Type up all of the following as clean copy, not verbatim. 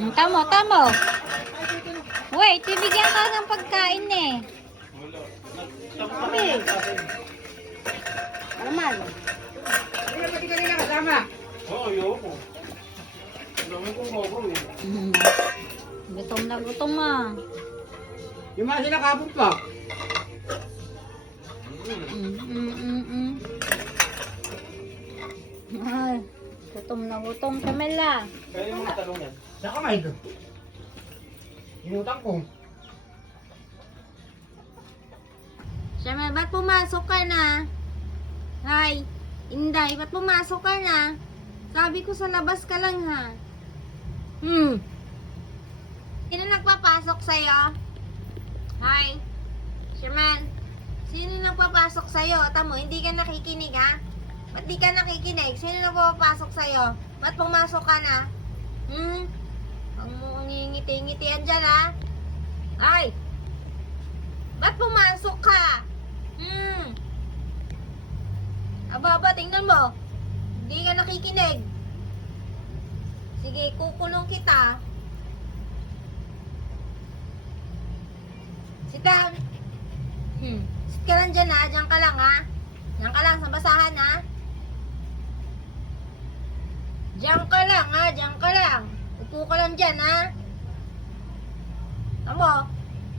Tamo, tamo. Wait, bibigyan ka ng pagkain eh. Kami. Naman. Ano pati kanina kasama? Oo, ayoko. Ang dami kong gogo eh. Gutom na gutom ah. Yung mga sinakabot pa. Ay, gutom na gutom, Camila. Kaya yung mga talong yan. Sa kamay ko. Inutang ko. Siyempre, ba't pumasok ka na? Hay, Inday, ba't pumasok ka na? Sabi ko sa labas ka lang ha. Sino nagpapasok sa'yo? Hay, Sherman, sino nagpapasok sa'yo? Tamo, hindi ka nakikinig ha? Ba't di ka nakikinig? Sino nagpapasok sa'yo? Ba't pumasok ka na? Ang mo ngingiti-ngitian dyan ha? Ay! Ba't pumasok ka? Aba, tingnan mo. Hindi ka nakikinig. Sige, kukulong kita. Sit down. Sit ka lang dyan ha. Diyan ka lang ha. Diyan ka lang sa basahan ha. Diyan ka lang ha. Diyan ka lang. Upo ka lang dyan ha. Tamo,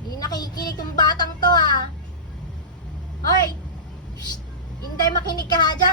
hindi nakikinig yung batang to ha. Hoy! Shh! Hindi makinig ka ha dyan.